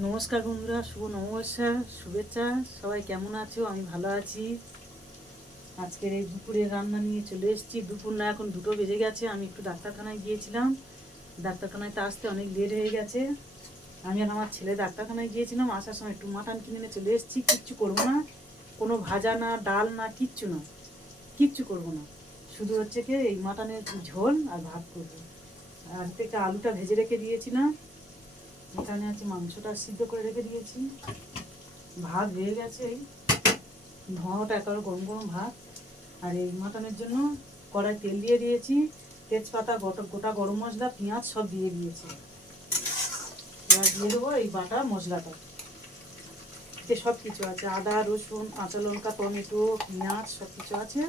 নমস্কার বন্ধুরা, শুভ নববর্ষা শুভেচ্ছা। সবাই কেমন আছো? আমি ভালো আছি। আজকের এই দুপুরের রান্না নিয়ে চলে এসেছি। দুপুর না, এখন 2টো বেজে গেছে। আমি একটু ডাক্তারখানায় গিয়েছিলাম। ডাক্তারখানায় তো আসতে অনেক লেট হয়ে গেছে। আমি আর আমার ছেলে ডাক্তারখানায় গিয়েছিলাম। আসার সময় একটু মাটন কিনে নিয়ে চলে এসেছি। কিচ্ছু করবো না, কোনো ভাজা না, ডাল না, কিচ্ছু না, কিচ্ছু করবো না। শুধু হচ্ছে কি এই মাটনের ঝোল আর ভাত করবো। আর থেকে আলুটা ভেজে রেখে দিয়েছিলাম। এখানে আছে মাংসটা সিদ্ধ করে রেখে দিয়েছি। ভাত হয়ে গেছে, এই ধোঁয়াটা একেবারে গরম গরম ভাত। আর এই মাটনের জন্য কড়াই তেল দিয়ে দিয়েছি, তেজপাতা, গোটা গোটা গরম মশলা, পেঁয়াজ সব দিয়ে দিয়েছি। এবার দিয়ে দেবো এই বাটা মশলাটা। এতে সব কিছু আছে, আদা রসুন কাঁচা লঙ্কা টমেটো পেঁয়াজ সব কিছু আছে।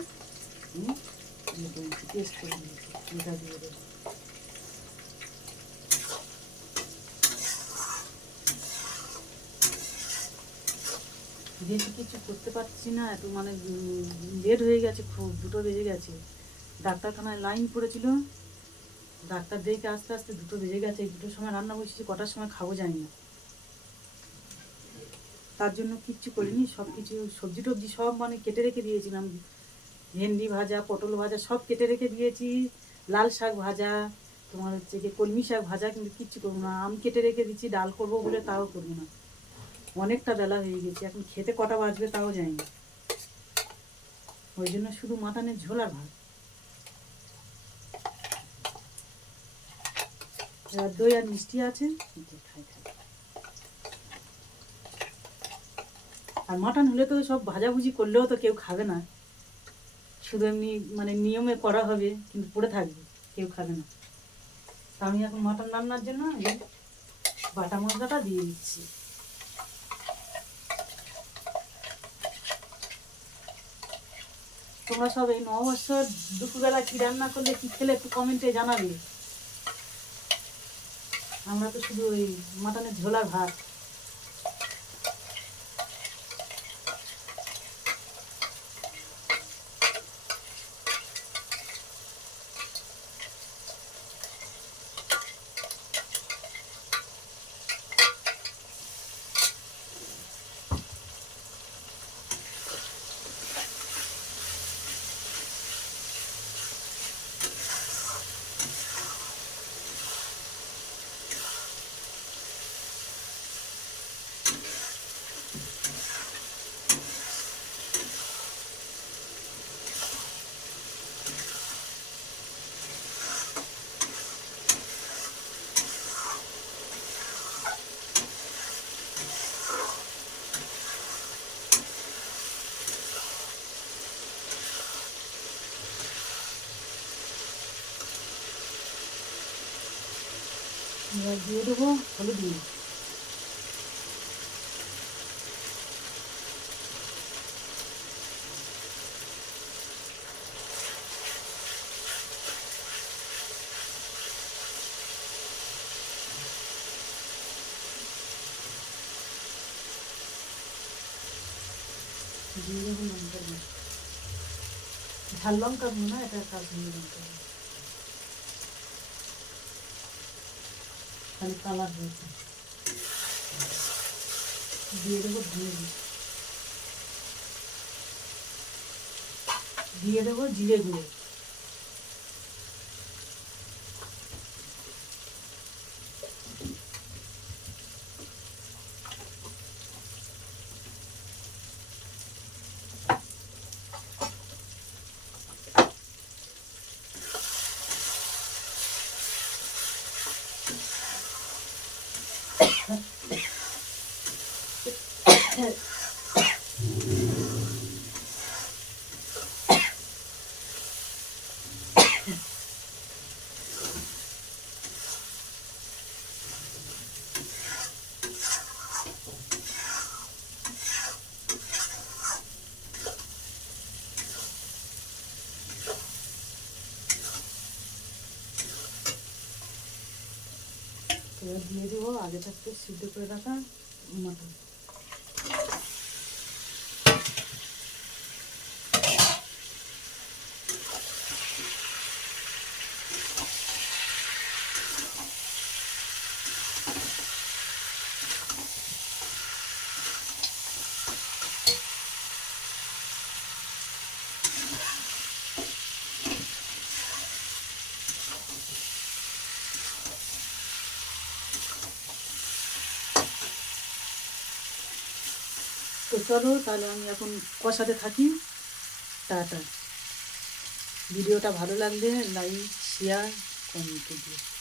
পেস্ট করে দিয়েছি, এটা দিয়ে দেবো। বেশি কিছু করতে পারছি না, এত মানে লেট হয়ে গেছে, খুব 2টো বেজে গেছে। ডাক্তারখানায় লাইন পড়েছিল, ডাক্তার দেখে আস্তে আস্তে 2টো বেজে গেছে। এই 2টোর সময় রান্না বসেছি, কটার সময় খাবো জানি না। তার জন্য কিচ্ছু করিনি, সব কিছু সবজি টবজি সব মানে কেটে রেখে দিয়েছিলাম। ভেন্ডি ভাজা, পটল ভাজা সব কেটে রেখে দিয়েছি। লাল শাক ভাজা, তোমার হচ্ছে কি কলমি শাক ভাজা, কিন্তু কিচ্ছু করবো না। আম কেটে রেখে দিচ্ছি, ডাল করবো বলে তাও করবো না। অনেকটা বেলা হয়ে গেছে, এখন খেতে কটা বাজবে তাও জানি না। ওই জন্য শুধু মাটনের ঝোল আর ভাত। এবার দই আর মিষ্টি আছে, খাই খাই। আর মাটন হলে তো সব ভাজাভুজি করলেও তো কেউ খাবে না, শুধু এমনি মানে নিয়মে করা হবে, কিন্তু পড়ে থাকবে, কেউ খাবে না। তা আমি এখন মাটন রান্নার জন্য এই বাটা মশলাটা দিয়ে দিচ্ছি। তোমরা সব এই নববর্ষর দুপুরবেলা কি রান্না করলে, কি খেলে একটু কমেন্টে জানাবে। আমরা তো শুধু ওই মাটনের ঝোল আর ভাত। এবার দিয়ে দেবো হলুদ দিয়ে। দিয়ে দেবো লঙ্কার গুঁড়ো, ঝাল লঙ্কা গুঁড়ো না, এটা কাশ্মীরি লঙ্কা গুঁড়ো, খালি কালার হয়েছে। দিয়ে দেবো ধনে, দিয়ে দেবো জিরে গুঁড়ো। এবার দিয়ে দেবো আগে থাকতে সিদ্ধ করে রাখা মাটন। তো চলো তাহলে আমি এখন কষাতে থাকি। টাটা। ভিডিওটা ভালো লাগলে লাইক শেয়ার কমেন্ট দিও।